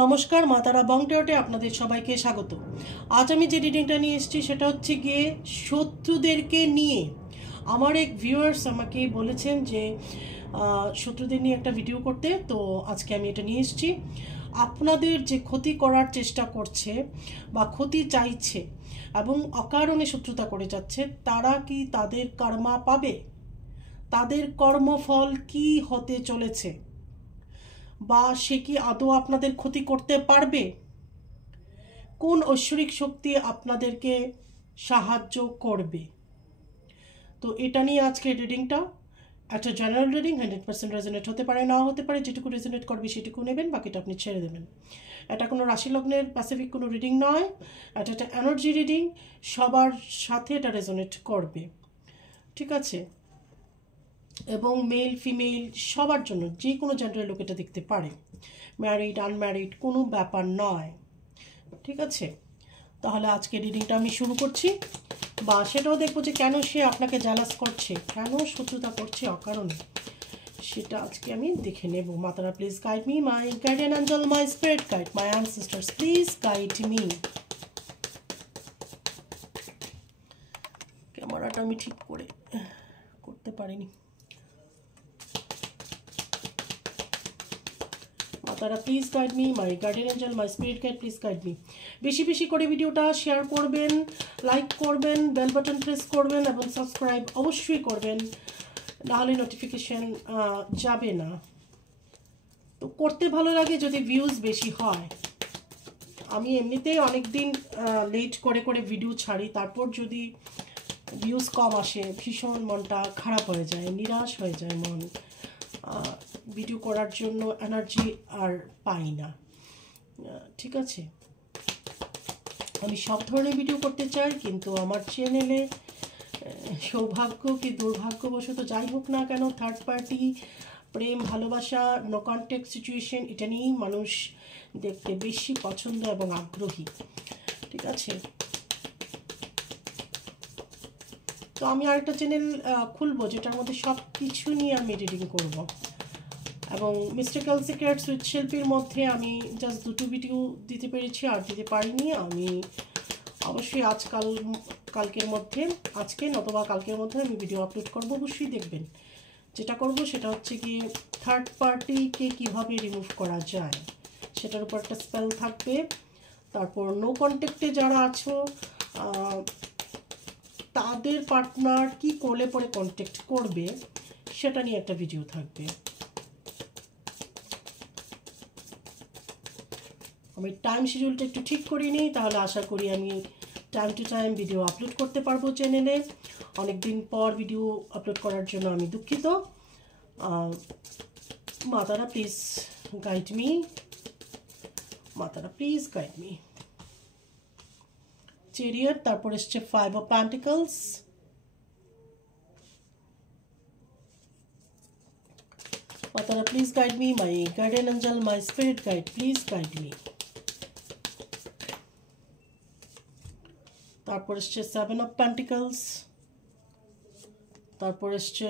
নমস্কার, মা তারা বংটেওটে আপনাদের সবাইকে স্বাগত। আজ আমি যে রিডিংটা নিয়ে এসেছি সেটা হচ্ছে গিয়ে শত্রুদেরকে নিয়ে। আমার এক ভিউয়ার্স আমাকে বলেছেন যে শত্রুদের নিয়ে একটা ভিডিও করতে, তো আজকে আমি এটা নিয়ে এসেছি। আপনাদের যে ক্ষতি করার চেষ্টা করছে বা ক্ষতি চাইছে এবং অকারণে শত্রুতা করে যাচ্ছে, তারা কি তাদের কর্মা পাবে? তাদের কর্মফল কি হতে চলেছে? বা সে কি আদৌ আপনাদের ক্ষতি করতে পারবে? কোন ঐশ্বরিক শক্তি আপনাদেরকে সাহায্য করবে? তো এটা নিয়ে আজকে রিডিংটা একটা জেনারেল রিডিং, 100% রেজোনেট হতে পারে, নাও হতে পারে। যেটুকু রেজোনেট করবে সেটুকু নেবেন, বাকিটা আপনি ছেড়ে দেবেন। এটা কোনো রাশি লগ্নের স্পেসিফিক কোনো রিডিং নয়, এটা একটা এনার্জি রিডিং। সবার সাথে এটা রেজোনেট করবে, ঠিক আছে? এবং মেল ফিমেল সবার জন্য, যে কোনো জেন্ডারের লোক এটা দেখতে পারে, ম্যারিড আনম্যারিড কোনো ব্যাপার নয়, ঠিক আছে? তাহলে আজকে রিডিংটা আমি শুরু করছি, বা সেটাও দেখবো যে কেন সে আপনাকে জ্যালাস করছে, কেন শত্রুতা করছে অকারণে, সেটা আজকে আমি দেখে নেব। মাতারা please guide me, my guardian angel, my spirit guide, my ancestors please guide me. ক্যামেরাটা আমি ঠিক করে করতে পারিনি। মাতারা please guide me, my guardian angel, my spirit guide please guide me. বেশি বেশি করে ভিডিওটা শেয়ার করবেন, লাইক করবেন, বেল বাটন প্রেস করবেন এবং সাবস্ক্রাইব অবশ্যই করবেন, নাহলে নোটিফিকেশন যাবে না। তো করতে ভালো লাগে যদি ভিউজ বেশি হয়। আমি এমনিতেই অনেক দিন লেট করে করে ভিডিও ছাড়ি, তারপর যদি ভিউজ কম আসে ভীষণ মনটা খারাপ হয়ে যায়, নিরাশ হয়ে যায় মন। ভিডিও করার জন্য এনার্জি আর পাই না, ঠিক আছে? আমি সব ধরনের ভিডিও করতে চাই, কিন্তু আমার চ্যানেলে সৌভাগ্য কি দুর্ভাগ্যবশত যাই হোক না কেন, থার্ড পার্টি, প্রেম, ভালোবাসা, নো কন্ট্যাক্ট সিচুয়েশন, এটা নিয়েই মানুষ দেখতে বেশি পছন্দ এবং আগ্রহী, ঠিক আছে? তো আমি আরেকটা চ্যানেল খুলবো যেটার মধ্যে সব কিছু নিয়ে আমি রিডিং করব। এবং মিস্টিক্যাল সিক্রেটস উইথ শিল্পীর মধ্যে আমি জাস্ট দুটো ভিডিও দিতে পেরেছি, আর দিতে পারিনি। আমি অবশ্যই কালকের মধ্যে, আজকে নতুবা কালকের মধ্যে আমি ভিডিও আপলোড করব, অবশ্যই দেখবেন। যেটা করব সেটা হচ্ছে কি, থার্ড পার্টিকে কিভাবে রিমুভ করা যায় সেটার উপর একটা স্পেল থাকবে। তারপর নো কন্ট্যাক্টে যারা আছো তাদের পার্টনার কি করলে পরে কন্ট্যাক্ট করবে সেটা নিয়ে একটা ভিডিও থাকবে। আমি টাইম শিডিউলটা একটু ঠিক করে নিই, তাহলে আশা করি আমি time to time video upload করতে পারবো চ্যানেলে। অনেক দিন পর ভিডিও আপলোড করার জন্য আমি দুঃখিত। মাতারা প্লিজ গাইড মি, মাতারা প্লিজ গাইড মি। চ্যারিয়ট, তারপর এসছে 5 of Pentacles, মাতারা please guide me, my guardian angel, my spirit guide please guide me. তারপর এসছে 7 of Pentacles, তারপর এসছে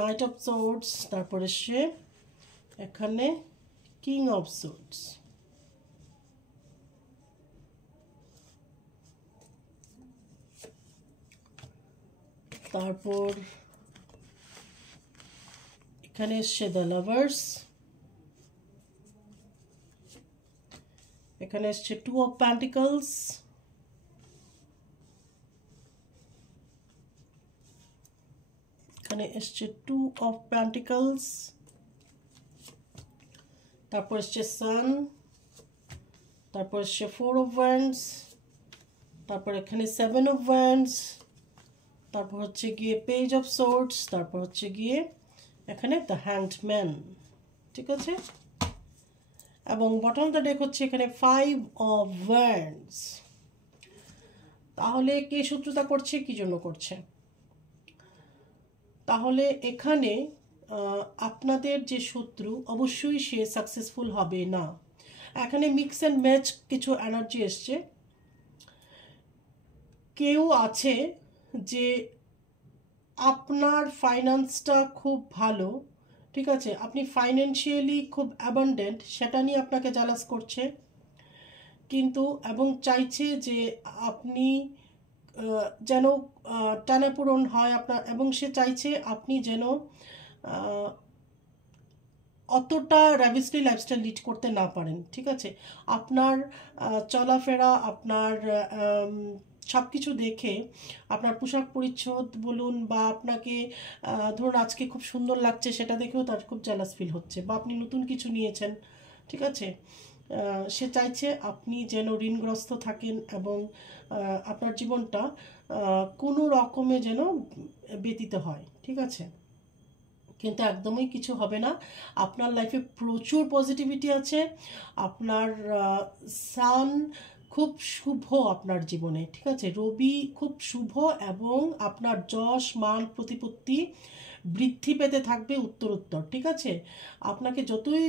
নাইট অফ সোর্ডস, তারপর এসছে এখানে কিং অফ সোর্ডস, তারপর এখানে এসছে দ্য লাভার্স, এখানে এসছে 2 of Pentacles, এখানে এসছে 2 of Pentacles, তারপর এসছে সান, তারপর এসছে 4 of Wands, তারপর এখানে 7 of Wands, তারপর হচ্ছে গিয়ে পেজ অফ সোর্ডস, তারপর হচ্ছে গিয়ে এখানে দ্য হ্যাংড ম্যান, ঠিক আছে? এবং বটম দ্য ডেক হচ্ছে এখানে 5 of Wands। তাহলে কে শত্রুতা করছে, কি জন্য করছে? তাহলে এখানে আপনাদের যে শত্রু, অবশ্যই সে সাকসেসফুল হবে না। এখানে মিক্স অ্যান্ড ম্যাচ কিছু এনার্জি এসছে। কেউ আছে যে আপনার ফাইন্যান্সটা খুব ভালো, ঠিক আছে, আপনি ফাইন্যান্সিয়ালি খুব অ্যাবান্ডেন্ট, সেটা নিয়ে আপনাকে জ্যালাস করছে, কিন্তু এবং চাইছে যে আপনি যেন টানাপূরণ হয় আপনার, এবং সে চাইছে আপনি যেন অতটা র্যাভিসলি লাইফস্টাইল লিড করতে না পারেন। ঠিক আছে, আপনার চলাফেরা, আপনার সব কিছু দেখে, আপনার পোশাক পরিচ্ছদ বলুন, বা আপনাকে ধরুন আজকে খুব সুন্দর লাগছে সেটা দেখেও তার খুব জেলাস ফিল হচ্ছে, বা আপনি নতুন কিছু নিয়েছেন। ঠিক আছে, সে চাইছে আপনি যেন ঋণগ্রস্ত থাকেন, এবং আপনার জীবনটা কোনো রকমে যেন ব্যতীত হয়। ঠিক আছে, কিন্তু একদমই কিছু হবে না। আপনার লাইফে প্রচুর পজিটিভিটি আছে, আপনার সান খুব শুভ আপনার জীবনে। ঠিক আছে, রবি খুব শুভ, এবং আপনার যশ মান প্রতিপত্তি বৃদ্ধি পেতে থাকবে উত্তরোত্তর। ঠিক আছে, আপনাকে যতই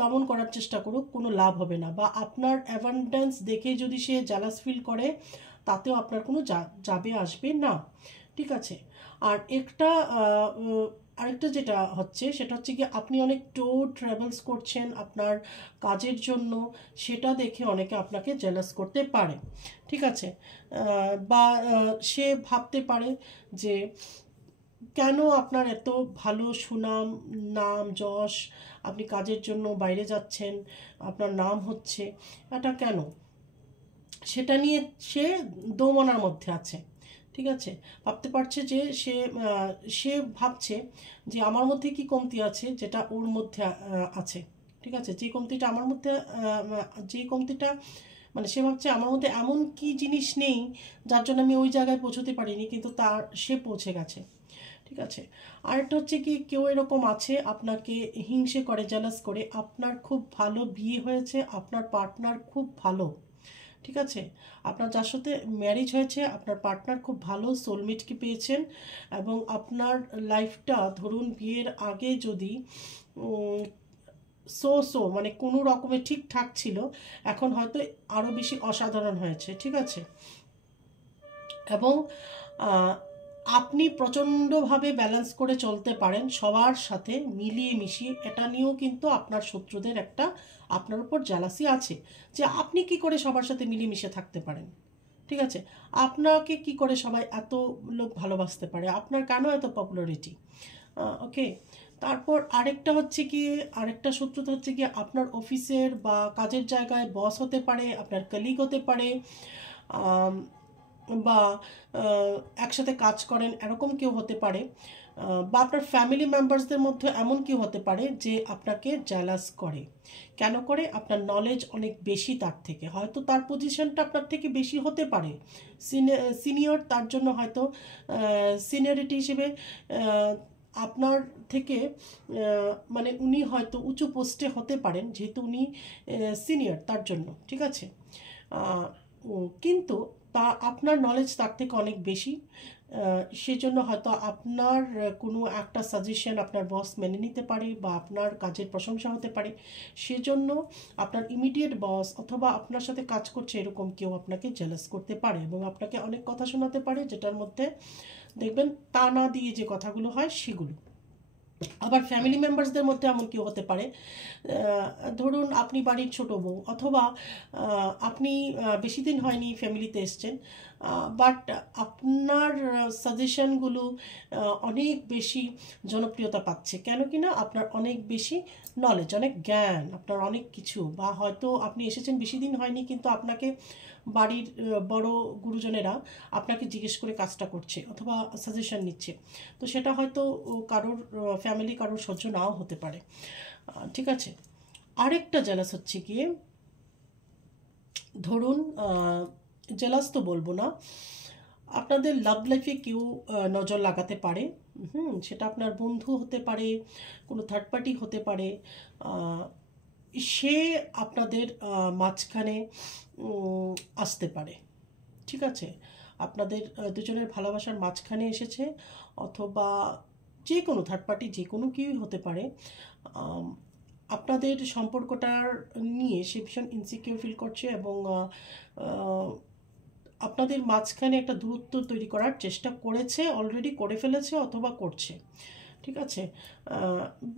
দমন করার চেষ্টা করুক কোনো লাভ হবে না, বা আপনার অ্যাবান্ডেন্স দেখে যদি সে জালাস ফিল করে তাতেও আপনার কোনো যাবে আসবে না। ঠিক আছে, আর আরেকটা যেটা হচ্ছে সেটা হচ্ছে কি, আপনি অনেক ট্যুর ট্রাভেলস করছেন আপনার কাজের জন্য, সেটা দেখে অনেকে আপনাকে জেলাস করতে পারে। ঠিক আছে, বা সে ভাবতে পারে যে কেন আপনার এত ভালো সুনাম, নাম, যশ, আপনি কাজের জন্য বাইরে যাচ্ছেন, আপনার নাম হচ্ছে, এটা কেন, সেটা নিয়ে সে দোমনার মধ্যে আছে। ঠিক আছে, ভাবতে পারছে যে সে ভাবছে যে আমার মধ্যে কি কমতি আছে যেটা ওর মধ্যে আছে। ঠিক আছে, যে কমতিটা আমার মধ্যে, যে কমতিটা মানে সে ভাবছে আমার মধ্যে এমন কি জিনিস নেই যার জন্য আমি ওই জায়গায় পৌঁছতে পারিনি, কিন্তু সে পৌঁছে গেছে। ঠিক আছে, আরেকটা হচ্ছে কি, কেউ এরকম আছে আপনাকে হিংসে করে, জেলাস করে, আপনার খুব ভালো বিয়ে হয়েছে, আপনার পার্টনার খুব ভালো। ঠিক আছে, আপনার যার সাথে ম্যারেজ হয়েছে আপনার পার্টনার খুব ভালো, সোলমেটকে পেয়েছেন, এবং আপনার লাইফটা ধরুন বিয়ের আগে যদি মানে কোনো রকমের ঠিকঠাক ছিল, এখন হয়তো আরও বেশি অসাধারণ হয়েছে। ঠিক আছে, এবং আপনি প্রচণ্ডভাবে ব্যালেন্স করে চলতে পারেন সবার সাথে মিলিয়ে মিশিয়ে, এটা নিয়েও কিন্তু আপনার শত্রুদের একটা আপনার উপর জালাসি আছে, যে আপনি কি করে সবার সাথে মিলেমিশে থাকতে পারেন। ঠিক আছে, আপনাকে কি করে সবাই এত লোক ভালোবাসতে পারে, আপনার কেন এত পপুলারিটি। ওকে, তারপর আরেকটা শত্রুতা হচ্ছে কি, আপনার অফিসের বা কাজের জায়গায় বস হতে পারে, আপনার কলিগ হতে পারে, বা একসাথে কাজ করেন এরকম কেউ হতে পারে, বা আপনার ফ্যামিলি মেম্বার্সদের মধ্যে এমন কেউ হতে পারে যে আপনাকে জেলাস করে। কেন করে? আপনার নলেজ অনেক বেশি তার থেকে, হয়তো তার পজিশনটা আপনার থেকে বেশি হতে পারে, সিনিয়র, তার জন্য হয়তো সিনিয়রিটি হিসেবে আপনার থেকে মানে উনি হয়তো উঁচু পোস্টে হতে পারেন, যেহেতু উনি সিনিয়র তার জন্য। ঠিক আছে, কিন্তু আপনার নলেজ তার থেকে অনেক বেশি, সেজন্য হয়তো আপনার কোনো একটা সাজেশন আপনার বস মেনে নিতে পারে, বা আপনার কাজের প্রশংসা হতে পারে, সেজন্য আপনার ইমিডিয়েট বস অথবা আপনার সাথে কাজ করছে এরকম কেউ আপনাকে জেলাস করতে পারে, এবং আপনাকে অনেক কথা শোনাতে পারে, যেটার মধ্যে দেখবেন তা না দিয়ে যে কথাগুলো হয় সেগুলো। আবার ফ্যামিলি মেম্বার্সদের মধ্যে এমন কেউ হতে পারে, ধরুন আপনি বাড়ির ছোট বউ, অথবা আপনি বেশি দিন হয়নি ফ্যামিলিতে এসছেন, বাট আপনার সাজেশনগুলো অনেক বেশি জনপ্রিয়তা পাচ্ছে, কেন কি না আপনার অনেক বেশি নলেজ, অনেক জ্ঞান, আপনার অনেক কিছু, বা হয়তো আপনি এসেছেন বেশি দিন হয়নি কিন্তু আপনাকে বাড়ির বড় গুরুজনেরা আপনাকে জিজ্ঞেস করে কাজটা করছে অথবা সাজেশন নিচ্ছে, তো সেটা হয়তো কারোর ফ্যামিলি কারোর সহ্য নাও হতে পারে। ঠিক আছে, আরেকটা জেলাস হচ্ছে গিয়ে, ধরুন জেলাস তো বলবো না, আপনাদের লাভ লাইফে কেউ নজর লাগাতে পারে, সেটা আপনার বন্ধু হতে পারে, কোনো থার্ড পার্টি হতে পারে, সে আপনাদের মাঝখানে আসতে পারে। ঠিক আছে, আপনাদের দুজনের ভালোবাসার মাঝখানে এসেছে, অথবা যে কোনো থার্ড পার্টি যে কোনো কেউই হতে পারে, আপনাদের সম্পর্কটার নিয়ে সে ভীষণ ইনসিকিউর ফিল করছে, এবং আপনাদের মাঝখানে একটা দূরত্ব তৈরি করার চেষ্টা করেছে, অলরেডি করে ফেলেছে অথবা করছে। ঠিক আছে,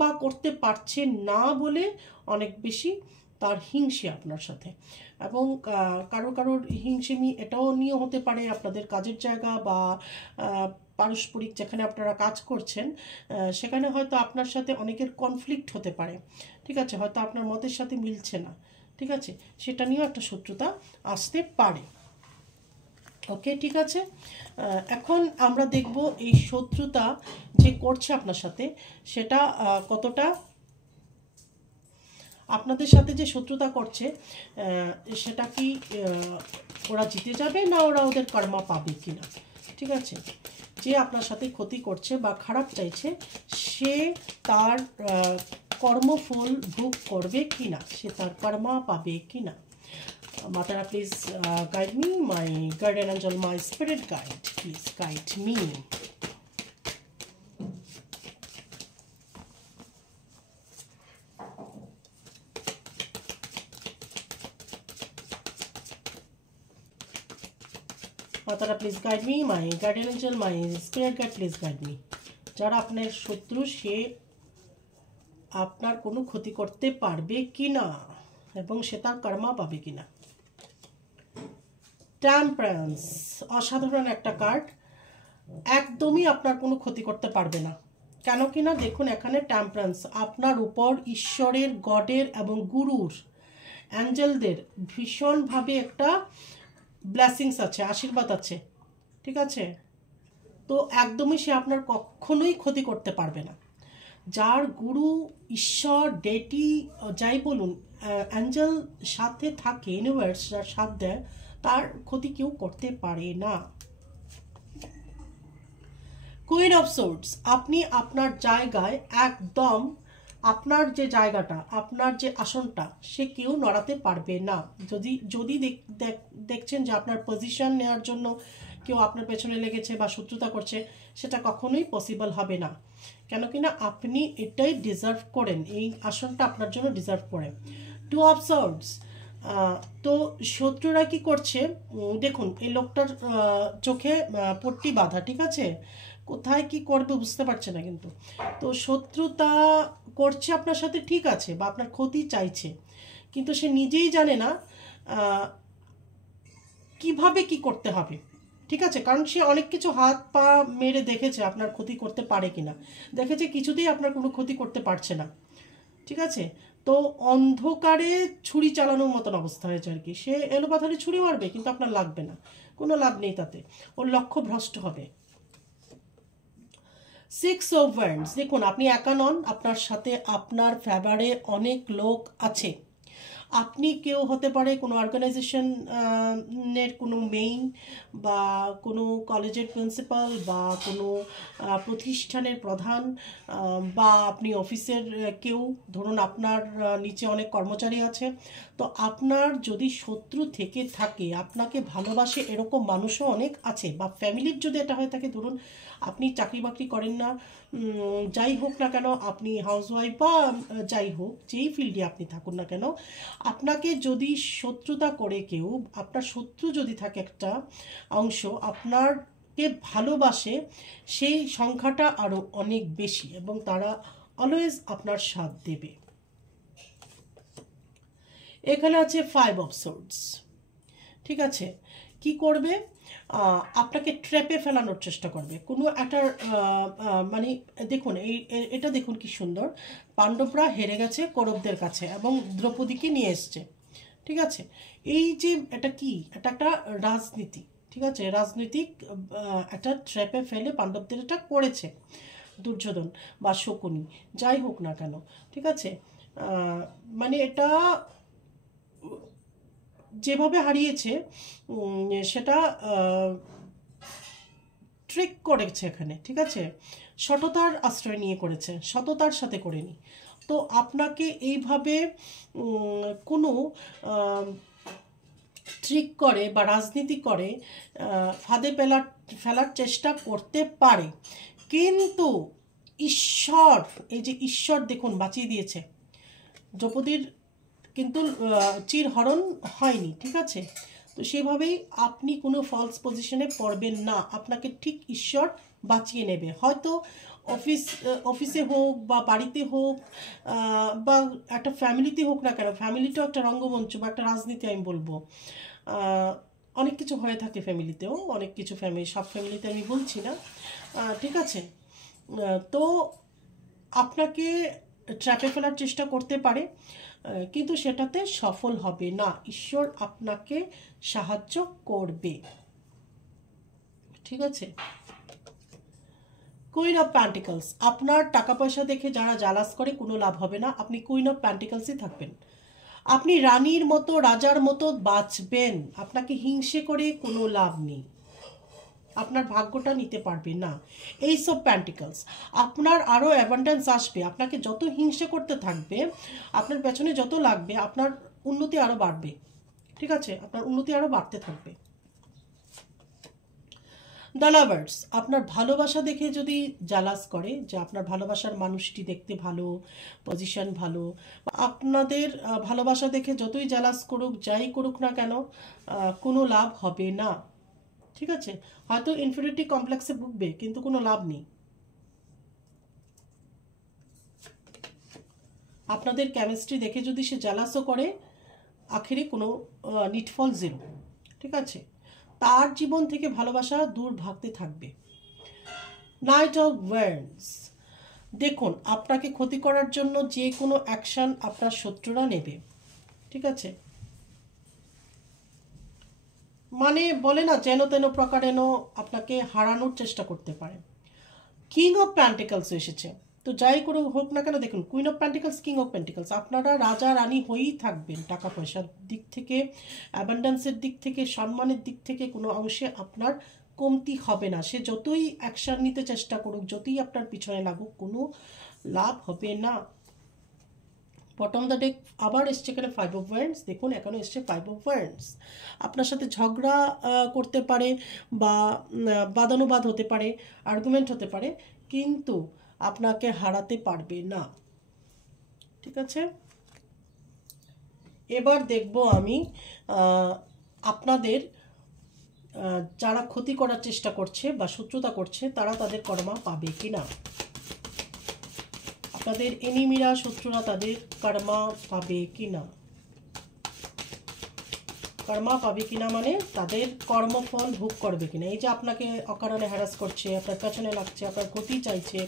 বা করতে পারছে না বলে অনেক বেশি তার হিংসে আপনার সাথে। এবং কারোর হিংসেমি এটাও নিয়ে হতে পারে আপনাদের কাজের জায়গা বা পারস্পরিক যেখানে আপনারা কাজ করছেন সেখানে হয়তো আপনার সাথে অনেকের কনফ্লিক্ট হতে পারে। ঠিক আছে, হয়তো আপনার মতের সাথে মিলছে না। ঠিক আছে, সেটা নিয়েও একটা শত্রুতা আসতে পারে। ওকে, ঠিক আছে। এখন আমরা দেখব এই শত্রুতা যে করছে আপনার সাথে সেটা কতটা, আপনাদের সাথে যে শত্রুতা করছে সেটা কি ওরা জিতে যাবে না ওরা ওদের কর্মা পাবে কিনা। ঠিক আছে, যে আপনার সাথে ক্ষতি করছে বা খারাপ চাইছে সে তার কর্মফল ভোগ করবে কিনা, সে তার কর্মা পাবে কিনা। Matara, please guide me, my guardian angel, my spirit guide, please guide me. Matara, please guide me, my guardian angel, my spirit guide, please guide me. যারা আপনার শত্রু সে আপনার কোনো ক্ষতি করতে পারবে কিনা এবং সে তার কর্মা পাবে কিনা। টেম্পারেন্স অসাধারণ একটা কার্ড, একদমই আপনার কোনো ক্ষতি করতে পারবে না। কেন কিনা দেখুন এখানে টেম্পারেন্স, আপনার উপর ঈশ্বরের, গডের এবং গুরুর, অ্যাঞ্জেলদের ভীষণভাবে একটা ব্লেসিংস আছে, আশীর্বাদ আছে। ঠিক আছে, তো একদমই সে আপনার কখনোই ক্ষতি করতে পারবে না। যার গুরু, ঈশ্বর, ডেটি যাই বলুন, অ্যাঞ্জেল সাথে থাকে, ইউনিভার্স যার সাথ দেয়, তার ক্ষতি কেউ করতে পারে না। কুইন অফ সোর্ডস, আপনি আপনার জায়গায় একদম, আপনার যে জায়গাটা, আপনার যে আসনটা সে কেউ নড়াতে পারবে না। যদি দেখছেন যে আপনার পজিশন নেওয়ার জন্য কেউ আপনার পেছনে লেগেছে বা শত্রুতা করছে, সেটা কখনোই পসিবল হবে না। কেন কিনা আপনি এটাই ডিজার্ভ করেন, এই আসনটা আপনার জন্য ডিজার্ভ করে। টু অফ সোর্ডস, তো শত্রুরা কি করছে দেখুন, এই লোকটার চোখে পট্টি বাঁধা। ঠিক আছে, কোথায় কি করবে বুঝতে পারছে না, কিন্তু তো শত্রুতা করছে আপনার সাথে, ঠিক আছে, বা আপনার ক্ষতি চাইছে, কিন্তু সে নিজেই জানে না কিভাবে কি করতে হবে। ঠিক আছে, কারণ সে অনেক কিছু হাত পা মেরে দেখেছে আপনার ক্ষতি করতে পারে কিনা, দেখেছে কিছুতেই আপনার কোনো ক্ষতি করতে পারছে না। ঠিক আছে, তো অন্ধকারে ছুরি চালানোর মতন অবস্থা হয়েছে আর কি। সে এলোপাথারি ছুরি মারবে কিন্তু আপনার লাগবে না, কোনো লাভ নেই তাতে, ওর লক্ষ্য ভ্রষ্ট হবে। সিক্স অফ ওয়ান্ডস, দেখুন আপনি একা নন, আপনার সাথে আপনার ফেভারে অনেক লোক আছে। আপনি কেউ হতে পারে কোনো অর্গানাইজেশনের কোনো মেইন, বা কোনো কলেজের প্রিন্সিপাল, বা কোনো প্রতিষ্ঠানের প্রধান, বা আপনি অফিসের কেউ, ধরুন আপনার নিচে অনেক কর্মচারী আছে। তো আপনার যদি শত্রু থেকে থাকে, আপনাকে ভালোবাসে এরকম মানুষও অনেক আছে, বা ফ্যামিলির যদি এটা হয়ে থাকে, ধরুন আপনি চাকরি বাকরি করেন না, যাই হোক না কেন, আপনি হাউসওয়াইফ বা যাই হোক যেই ফিল্ডে আপনি থাকুন না কেন, আপনাকে যদি শত্রুতা করে কেউ, আপনার শত্রু যদি থাকে একটা অংশ, আপনারকে ভালোবাসে, সেই সংখ্যাটা আরও অনেক বেশি, এবং তারা অলওয়েজ আপনার সাথ দেবে। এখানে আছে ফাইভ অফ সোর্ডস। ঠিক আছে, কি করবে, আপনাকে ট্র্যাপে ফেলানোর চেষ্টা করবে কোনো একটা, মানে দেখুন এটা দেখুন কি সুন্দর, পাণ্ডবরা হেরে গেছে কৌরবদের কাছে এবং দ্রৌপদীকে নিয়ে এসছে। ঠিক আছে, এই যে এটা কি, এটা একটা রাজনীতি। ঠিক আছে, রাজনৈতিক একটা ট্র্যাপে ফেলে পাণ্ডবদের এটা করেছে দুর্যোধন বা শকুনি, যাই হোক না কেন। ঠিক আছে, মানে এটা যেভাবে হারিয়েছে সেটা ট্রিক করেছে এখানে। ঠিক আছে, সততার আশ্রয় নিয়ে করেছে, সততার সাথে করেনি। তো আপনাকে এইভাবে কোনো ট্রিক করে বা রাজনীতি করে ফাঁদে ফেলার চেষ্টা করতে পারে, কিন্তু ঈশ্বর, এই যে ঈশ্বর দেখুন বাঁচিয়ে দিয়েছে, দ্রৌপদীর কিন্তু চিরহরণ হয়নি। ঠিক আছে, তো সেভাবেই আপনি কোনো ফলস পজিশনে পড়বেন না, আপনাকে ঠিক ঈশ্বর বাঁচিয়ে নেবে। হয়তো অফিসে হোক বা বাড়িতে হোক বা একটা ফ্যামিলিতে হোক না কেন, ফ্যামিলিটাও একটা রঙ্গমঞ্চ বা একটা রাজনীতি আমি বলবো। অনেক কিছু হয়ে থাকে ফ্যামিলিতেও, অনেক কিছু সব ফ্যামিলিতে আমি বলছি না, ঠিক আছে। তো আপনাকে ট্র্যাপে ফেলার চেষ্টা করতে পারে, কিন্তু সেটাতে সফল হবে না। ঈশ্বর আপনাকে সাহায্য করবে, ঠিক আছে। কুইন অফ প্যান্টিকলস, আপনার টাকা পয়সা দেখে যারা জালাস করে কোনো লাভ হবে না, আপনি কুইন অফ প্যান্টিকলসই থাকবেন। আপনি রানীর মতো রাজার মতো বাঁচবেন, আপনাকে হিংসে করে কোনো লাভ নেই, আপনার ভাগ্যটা নিতে পারবে না। এইস অফ প্যান্টিকলস, আপনার আরও অ্যাবান্ডেন্স আসবে, আপনাকে যত হিংসে করতে থাকবে, আপনার পেছনে যত লাগবে, আপনার উন্নতি আরও বাড়বে, ঠিক আছে, আপনার উন্নতি আরও বাড়তে থাকবে। দ্য লাভার্স, আপনার ভালোবাসা দেখে যদি জালাস করে, যে আপনার ভালোবাসার মানুষটি দেখতে ভালো, পজিশন ভালো, আপনাদের ভালোবাসা দেখে যতই জালাস করুক, যাই করুক না কেন, কোনো লাভ হবে না, ঠিক আছে। হয়তো ইনফিনিটি কমপ্লেক্সে ভুগবে, কিন্তু কোনো লাভ নেই। আপনাদের কেমিস্ট্রি দেখে যদি সে জালাসও করে, আখেরে কোনো নিটফল জিরো, ঠিক আছে। তার জীবন থেকে ভালোবাসা দূর ভাগতে থাকবে। নাইট অফ ওয়ান্ডস, দেখুন আপনাকে ক্ষতি করার জন্য যে কোনো অ্যাকশন আপনার শত্রুরা নেবে, ঠিক আছে। মানে বলে না, যেন তেন প্রকারেণ আপনাকে হারানোর চেষ্টা করতে পারে। কিং অফ প্যান্টিকলস এসেছে, তো যাই করে হোক না কেন, দেখুন queen of pentacles, king of pentacles, আপনারা রাজা রানী হয়েই থাকবেন। টাকা পয়সার দিক থেকে, অ্যাবান্ডেন্সের দিক থেকে, সম্মানের দিক থেকে কোনো অংশে আপনার কমতি হবে না। সে যতই অ্যাকশন নিতে চেষ্টা করুক, যতই আপনার পিছনে লাগুক, কোনো লাভ হবে না। বটম দ্য ডেক আবার এসছে এখানে 5 অফ ওয়ান্ডস, দেখুন এখানে এসছে 5 অফ ওয়ান্ডস। আপনার সাথে ঝগড়া করতে পারে বা বাদানুবাদ হতে পারে, আর্গুমেন্ট হতে পারে, কিন্তু আপনাকে হারাতে পারবে না, ঠিক আছে। এবার দেখব আমি আপনাদের যারা ক্ষতি করার চেষ্টা করছে বা শত্রুতা করছে, তারা তাদের কর্মা পাবে কিনা। আপনাদের এনিমিরা, শত্রুরা তাদের কর্মা পাবে কিনা। কর্মা পাবে কিনা মানে তাদের কর্মফল ভোগ করবে কিনা। এই যে আপনাকে অকারণে হ্যারাস করছে, আপনার পেছনে লাগছে, আপনার ক্ষতি চাইছে,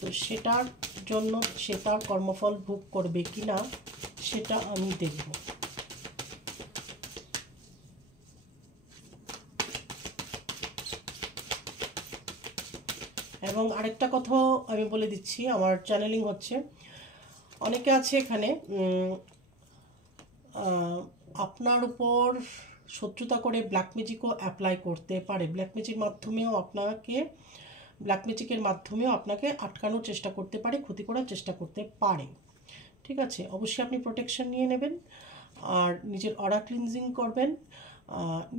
তো সেটার জন্য সে তার কর্মফল ভোগ করবে কিনা সেটা আমি দেখব। এবং আরেকটা কথা আমি বলে দিচ্ছি, আমার চ্যানেলিং হচ্ছে, অনেকে আছে এখানে আপনার উপর শত্রুতা করে ব্ল্যাক ম্যাজিকও অ্যাপ্লাই করতে পারে। ব্ল্যাক ম্যাজিকের মাধ্যমেও আপনাকে আটকানোর চেষ্টা করতে পারে, ক্ষতি করার চেষ্টা করতে পারে, ঠিক আছে। অবশ্যই আপনি প্রোটেকশন নিয়ে নেবেন, আর নিজের অরা ক্লিনজিং করবেন,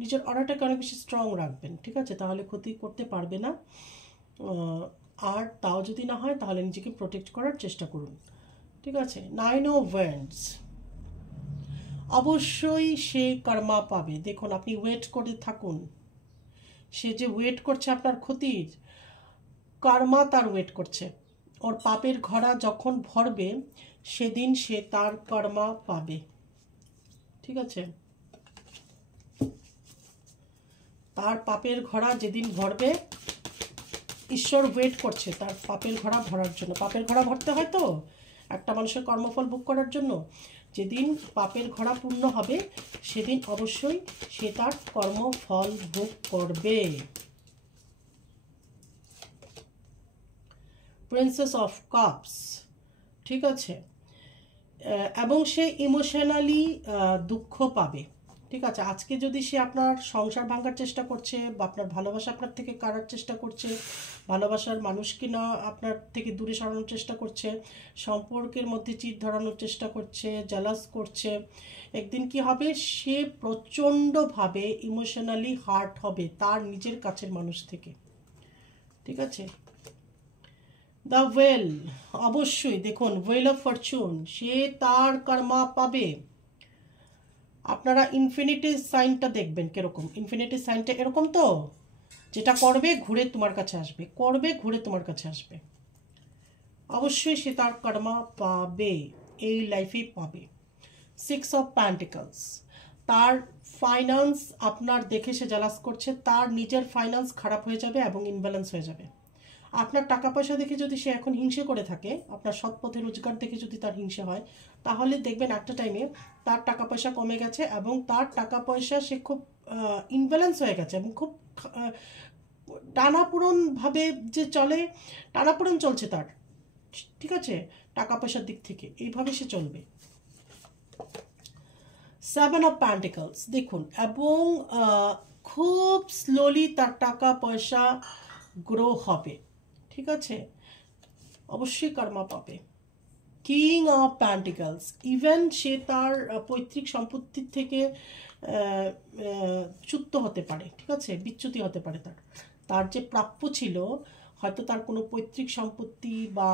নিজের অরাটাকে অনেক বেশি স্ট্রং রাখবেন, ঠিক আছে, তাহলে ক্ষতি করতে পারবে না। আর তাও যদি না হয়, তাহলে নিজেকে প্রোটেক্ট করার চেষ্টা করুন, ঠিক আছে। 9 অফ ওয়ান্ডস, অবশ্যই সে কর্মা পাবে। দেখুন আপনি ওয়েট করে থাকুন, সে যে ওয়েট করছে আপনার ক্ষতির, কর্মা তার ওয়েট করছে। ওর পাপের ঘড়া যখন ভরবে, সেদিন সে তার কর্মা পাবে, ঠিক আছে। তার পাপের ঘড়া যেদিন ভরবে, ঈশ্বর ওয়েট করছে তার পাপের ঘড়া ভরার জন্য। পাপের ঘড়া ভরতে হয় তো একটা মানুষের কর্মফল ভোগ করার জন্য। যেদিন পাপের ঘড়া পূর্ণ হবে, সেদিন অবশ্যই সে তার কর্মফল ভোগ করবে। প্রিন্সেস অফ কাপস, ঠিক আছে, এবং সে ইমোশনালি দুঃখ পাবে, ঠিক আছে। আজকে যদি সে আপনার সংসার ভাঙার চেষ্টা করছে বা আপনার ভালোবাসা আপনার থেকে কাড়ার চেষ্টা করছে, ভালোবাসার মানুষকে না আপনার থেকে দূরে সরানোর চেষ্টা করছে, সম্পর্কের মধ্যে চির ধরানোর চেষ্টা করছে, জালাস করছে, একদিন কি হবে, সে প্রচণ্ডভাবে ইমোশনালি হার্ট হবে তার নিজের কাছের মানুষ থেকে, ঠিক আছে। দ্য ওয়েল, অবশ্যই দেখুন ওয়েল অফ ফরচুন, সে তার কর্মা পাবে। আপনারা ইনফিনিটি সাইনটা দেখবেন কিরকম, ইনফিনিটি সাইনটা এরকম তো, যেটা করবে ঘুরে তোমার কাছে আসবে, করবে ঘুরে তোমার কাছে আসবে। অবশ্যই সে তার কর্মা পাবে, এই লাইফেই পাবে। 6 অফ প্যান্টিকলস, তার ফাইন্যান্স আপনার দেখে সে জালাস করছে, তার নিজের ফাইন্যান্স খারাপ হয়ে যাবে এবং ইনব্যালেন্স হয়ে যাবে। আপনার টাকা পয়সা দেখে যদি সে এখন হিংসে করে থাকে, আপনার সৎ পথে রোজগার দেখে যদি তার হিংসে হয়, তাহলে দেখবেন একটা টাইমে তার টাকা পয়সা কমে গেছে এবং তার টাকা পয়সা সে খুব ইনব্যালেন্স হয়ে গেছে এবং খুব টানাপোড়নভাবে যে চলে, টানাপোড়ন চলছে তার, ঠিক আছে, টাকা পয়সার দিক থেকে এইভাবে সে চলবে। 7 অফ প্যান্টিকলস দেখুন, এবং খুব স্লোলি তার টাকা পয়সা গ্রো হবে, ঠিক আছে, অবশ্যই কর্মা পাবে। কিং অফ প্যান্টিকলস, ইভেন সে তার পৈতৃক সম্পত্তির থেকে চ্যুত হতে পারে, ঠিক আছে, বিচ্যুতি হতে পারে, তার যে প্রাপ্য ছিল, হয়তো তার কোনো পৈতৃক সম্পত্তি বা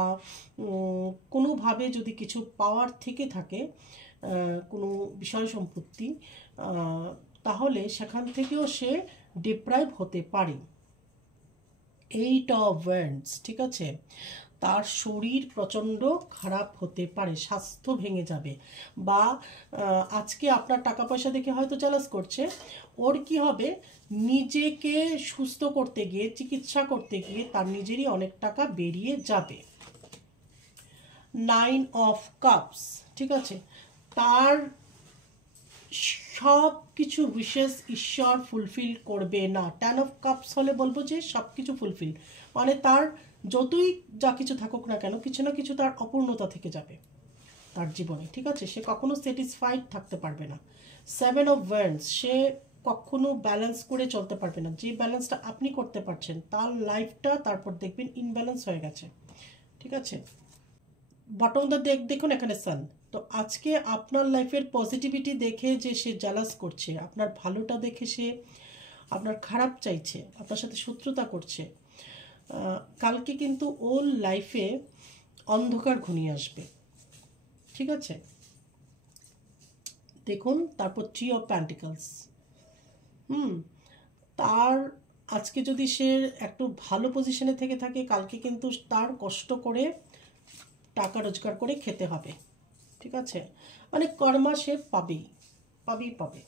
কোনোভাবে যদি কিছু পাওয়ার থেকে থাকে, কোনো বিষয় সম্পত্তি, তাহলে সেখান থেকেও সে ডিপ্রাইভ হতে পারে। 8 অফ ওয়ান্ডস, ঠিক আছে, তার শরীর প্রচণ্ড খারাপ হতে পারে, স্বাস্থ্য ভেঙে যাবে, বা আজকে আপনার টাকা পয়সা দেখে হয়তো চ্যালেঞ্জ করছে, ওর কি হবে, নিজেকে সুস্থ করতে গিয়ে, চিকিৎসা করতে গিয়ে তার নিজেরই অনেক টাকা বেরিয়ে যাবে। 9 অফ কাপস, ঠিক আছে, তার সব কিছু বিশেষ ঈশ্বর ফুলফিল করবে না। 10 অফ কাপস হলে বলবো যে সব কিছু ফুলফিল, মানে তার যতই যা কিছু থাকুক না কেন, কিছু না কিছু তার অপূর্ণতা থেকে যাবে তার জীবনে, ঠিক আছে, সে কখনো স্যাটিসফাইড থাকতে পারবে না। 7 অফ ওয়ান্ডস, সে কখনো ব্যালেন্স করে চলতে পারবে না, যে ব্যালেন্সটা আপনি করতে পারছেন তার লাইফটা তারপর দেখবেন ইনব্যালেন্স হয়ে গেছে, ঠিক আছে। বটম দ্য দেখুন এখানে সান, তো আজকে আপনার লাইফের পজিটিভিটি দেখে যে সে জালাস করছে, আপনার ভালোটা দেখে সে আপনার খারাপ চাইছে, আপনার সাথে শত্রুতা করছে, কালকে কিন্তু ওর লাইফে অন্ধকার ঘনিয়ে আসবে, ঠিক আছে। দেখুন তারপর 3 অফ প্যান্টিকলস, তার আজকে যদি সে একটু ভালো পজিশনে থেকে থাকে, কালকে কিন্তু তার কষ্ট করে টাকা রোজগার করে খেতে হবে, ঠিক আছে, মানে কর্মা সে পাবেই পাবে,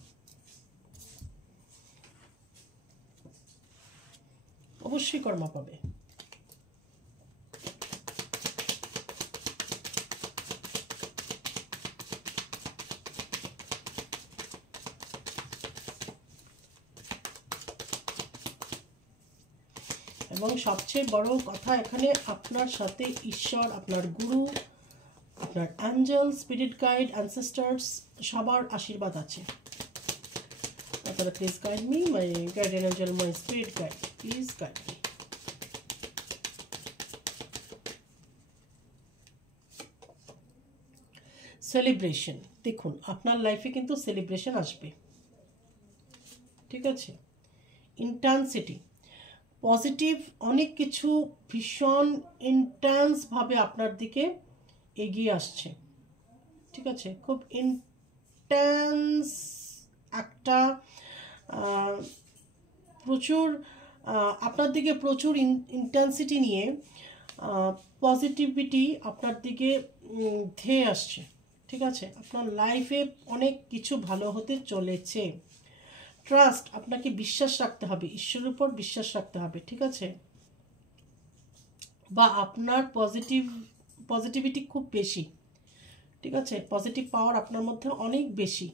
অবশ্যই কর্মা পাবে। এবং সবচেয়ে বড় কথা এখানে আপনার সাথে ঈশ্বর, আপনার গুরু, আপনার অ্যাঞ্জেল, স্পিরিট গাইড, অ্যানসেস্টার্স সবার আশীর্বাদ আছে। আপনারা please guide me, my guardian angel, my spirit guide, please guide me. Celebration, দেখুন আপনার লাইফে কিন্তু সেলিব্রেশন আসবে, ঠিক আছে। ইন্টেন্সিটি, পজিটিভ অনেক কিছু ভীষণ ইন্টেন্সভাবে আপনার দিকে এগিয়ে আসছে, ঠিক আছে, খুব ইন্টেন্স একটা প্রচুর আপনার দিকে প্রচুর ইন্টেন্সিটি নিয়ে পজিটিভিটি আপনার দিকে ধেয়ে আসছে, ঠিক আছে, আপনার লাইফে অনেক কিছু ভালো হতে চলেছে। ট্রাস্ট, আপনাকে বিশ্বাস রাখতে হবে, ঈশ্বরের উপর বিশ্বাস রাখতে হবে, ঠিক আছে, বা আপনার পজিটিভিটি খুব বেশি, ঠিক আছে, পজিটিভ পাওয়ার আপনার মধ্যে অনেক বেশি,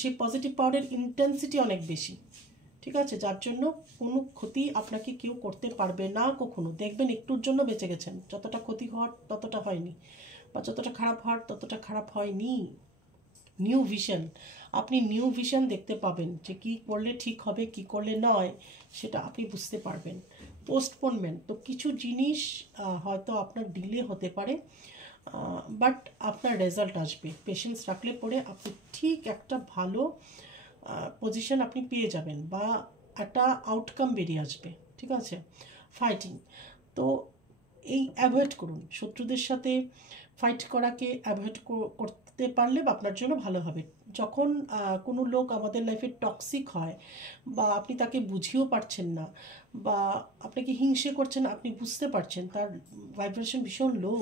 সেই পজিটিভ পাওয়ারের ইন্টেন্সিটি অনেক বেশি, ঠিক আছে, যার জন্য কোনো ক্ষতি আপনাকে কেউ করতে পারবে না কখনো। দেখবেন একটুর জন্য বেঁচে গেছেন, যতটা ক্ষতি হওয়ার ততটা হয়নি, বা যতটা খারাপ হওয়ার ততটা খারাপ হয়নি। নিউ ভিশন, আপনি নিউ ভিশন দেখতে পাবেন যে কী করলে ঠিক হবে, কি করলে নয়, সেটা আপনি বুঝতে পারবেন। পোস্টপোনমেন্ট, তো কিছু জিনিস হয়তো আপনার ডিলে হতে পারে, বাট আপনার রেজাল্ট আসবে, পেশেন্স রাখলে পরে আপনি ঠিক একটা ভালো পজিশন আপনি পেয়ে যাবেন, বা একটা আউটকাম বেরিয়ে আসবে, ঠিক আছে। ফাইটিং, তো এই অ্যাভয়েড করুন, শত্রুদের সাথে ফাইট করাকে অ্যাভয়েড করতে রাখতে পারলে আপনার জন্য ভালো হবে। যখন কোনো লোক আমাদের লাইফে টক্সিক হয় বা আপনি তাকে বুঝিয়েও পারছেন না বা আপনাকে হিংসে করছেন, আপনি বুঝতে পারছেন তার ভাইব্রেশন ভীষণ লো,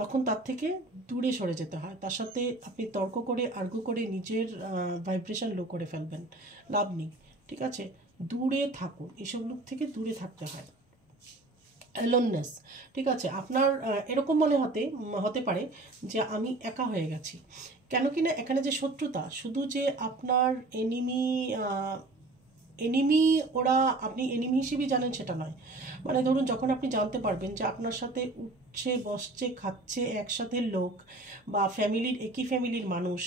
তখন তার থেকে দূরে সরে যেতে হয়। তার সাথে আপনি তর্ক করে আর্গু করে নিজের ভাইব্রেশন লো করে ফেলবেন, লাভ নেই। ঠিক আছে, দূরে থাকুন, এসব লোক থেকে দূরে থাকতে হয়। অ্যালোননেস, ঠিক আছে, আপনার এরকম মনে হতে পারে যে আমি একা হয়ে গেছি। কেন কি না, এখানে যে শত্রুতা, শুধু যে আপনার এনিমি ওরা আপনি এনিমি হিসেবেই জানেন সেটা নয়। মানে ধরুন, যখন আপনি জানতে পারবেন যে আপনার সাথে উঠছে বসছে খাচ্ছে একসাথে লোক বা একই ফ্যামিলির মানুষ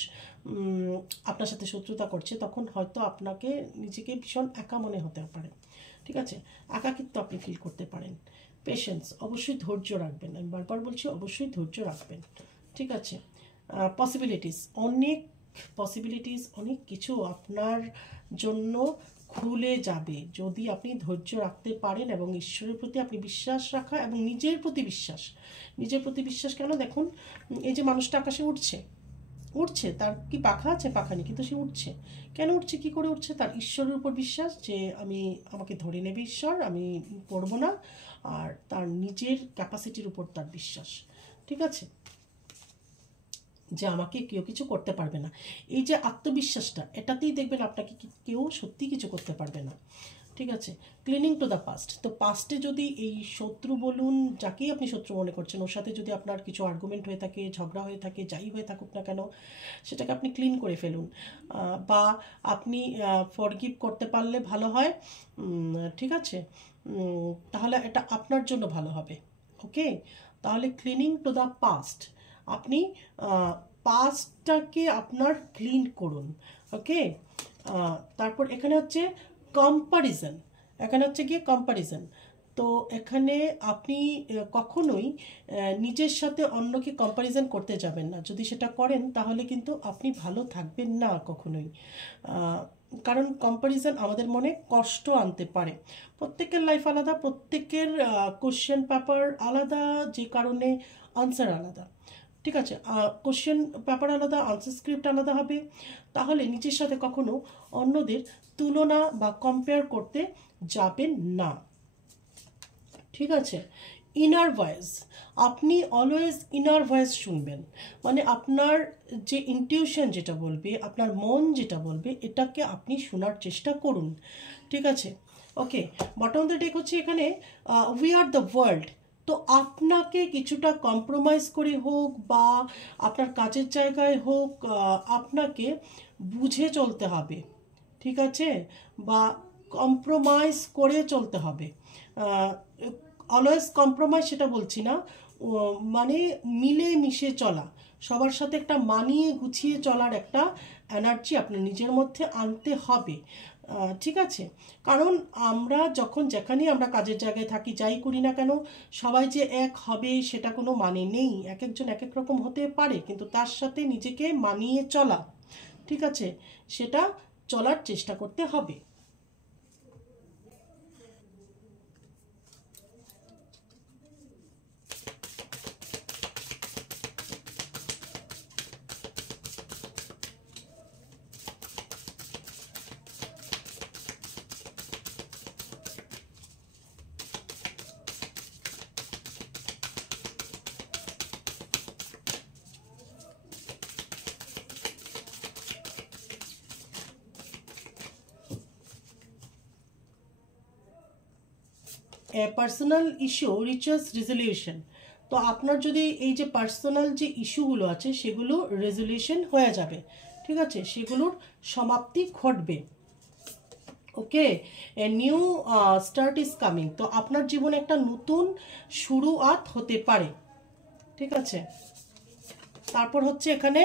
আপনার সাথে শত্রুতা করছে, তখন হয়তো আপনাকে নিজেকে ভীষণ একা মনে হতে পারে। ঠিক আছে, একাকিত্ব আপনি ফিল করতে পারেন। পেশেন্স, অবশ্যই ধৈর্য রাখবেন, আমি বারবার বলছি অবশ্যই ধৈর্য রাখবেন। ঠিক আছে, পসিবিলিটিস অনেক কিছু আপনার জন্য খুলে যাবে যদি আপনি ধৈর্য রাখতে পারেন এবং ঈশ্বরের প্রতি আপনি বিশ্বাস রাখা এবং নিজের প্রতি বিশ্বাস কেন, দেখুন এই যে মানুষটা আকাশে উঠছে, তার কি পাখা আছে? পাখা নেই, কিন্তু সে উঠছে। কেন উঠছে, কি করে উঠছে? তার ঈশ্বরের উপর বিশ্বাস যে আমাকে ধরে নেবে ঈশ্বর, আমি পড়ব না, আর তার নিজের ক্যাপাসিটির উপর তার বিশ্বাস। ঠিক আছে, যে আমাকে কেউ কিছু করতে পারবে না, এই যে আত্মবিশ্বাসটা, এটাতেই দেখবেন আপনাকে কেউ সত্যি কিছু করতে পারবে না। ঠিক আছে, ক্লিনিং টু দ্য পাস্ট, তো পাস্টে যদি এই শত্রু বলুন, যাকেই আপনি শত্রু মনে করছেন, ওর সাথে যদি আপনার কিছু আর্গুমেন্ট হয়ে থাকে, ঝগড়া হয়ে থাকে, যাই হয়ে থাকুক না কেন, সেটাকে আপনি ক্লিন করে ফেলুন, বা আপনি ফরগিভ করতে পারলে ভালো হয়। ঠিক আছে, তাহলে এটা আপনার জন্য ভালো হবে। ওকে, তাহলে ক্লিনিং টু দ্য পাস্ট, আপনি পাস্টটাকে আপনার ক্লিন করুন। ওকে, তারপর এখানে হচ্ছে কম্পারিজন, তো এখানে আপনি কখনোই নিজের সাথে অন্যকে কম্পারিজন করতে যাবেন না। যদি সেটা করেন তাহলে কিন্তু আপনি ভালো থাকবেন না কখনোই, কারণ কম্পারিজন আমাদের মনে কষ্ট আনতে পারে। প্রত্যেকের লাইফ আলাদা, প্রত্যেকের কোশ্চেন পেপার আলাদা, যে কারণে আনসার আলাদা। ঠিক আছে, কোশ্চেন পেপার আলাদা, আনসার স্ক্রিপ্ট আলাদা হবে। তাহলে নিজের সাথে কখনো অন্যদের তুলনা বা কম্পেয়ার করতে যাবেন না। ঠিক আছে, ইনার ভয়েস, আপনি অলওয়েজ ইনার ভয়েস শুনবেন, মানে আপনার যে ইনটিউশন যেটা বলবে, আপনার মন যেটা বলবে, এটাকে আপনি শোনার চেষ্টা করুন। ঠিক আছে, ওকে, বটম অফ দ্য ডেক হচ্ছে এখানে উই আর দ্য ওয়ার্ল্ড, তো আপনাকে কিছুটা কম্প্রোমাইজ করে হোক বা আপনার কাজের জায়গায় হোক, আপনাকে বুঝে চলতে হবে। ঠিক আছে, বা কম্প্রোমাইজ করে চলতে হবে। অলওয়েজ কম্প্রোমাইজ সেটা বলছি না, মানে মিলে মিশে চলা, সবার সাথে একটা মানিয়ে গুছিয়ে চলার একটা এনার্জি আপনার নিজের মধ্যে আনতে হবে। ঠিক আছে, কারণ আমরা যখন যেখানে আমরা কাজের জায়গায় থাকি, যাই করি না কেন, সবাই যে এক হবে সেটা কোনো মানে নেই। এক একজন এক এক রকম হতে পারে, কিন্তু তার সাথে নিজেকে মানিয়ে চলা, ঠিক আছে, সেটা চলার চেষ্টা করতে হবে। পার্সোনাল ইস্যু রিচেস রেজলিউশন, তো আপনার যদি এই যে পার্সোনাল যে ইস্যুগুলো আছে সেগুলো রেজলিউশন হয়ে যাবে। ঠিক আছে, সেগুলোর সমাপ্তি ঘটবে। Okay, a new start is coming, তো আপনার জীবনে একটা নতুন শুরুয়াত হতে পারে। ঠিক আছে, তারপর হচ্ছে এখানে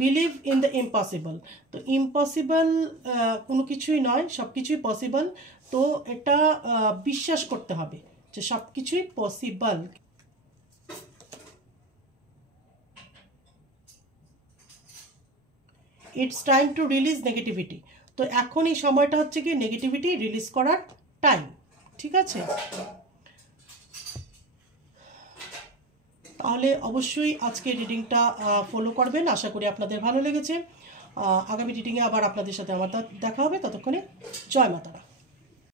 বিলিভ ইন দ্য ইম্পসিবল, তো ইম্পসিবল কোনো কিছুই নয়, সব কিছুই পসিবল, তো এটা বিশ্বাস করতে হবে যে সব কিছুই possible. It's time to release negativity, তো এখন এই সময়টা হচ্ছে কি নেগেটিভিটি রিলিজ করার টাইম। ঠিক আছে, তাহলে অবশ্যই আজকে রিডিংটা ফলো করবেন। আশা করি আপনাদের ভালো লেগেছে। আগামী রিডিংয়ে আবার আপনাদের সাথে আমার দেখা হবে। ততক্ষণে জয় মাতারা।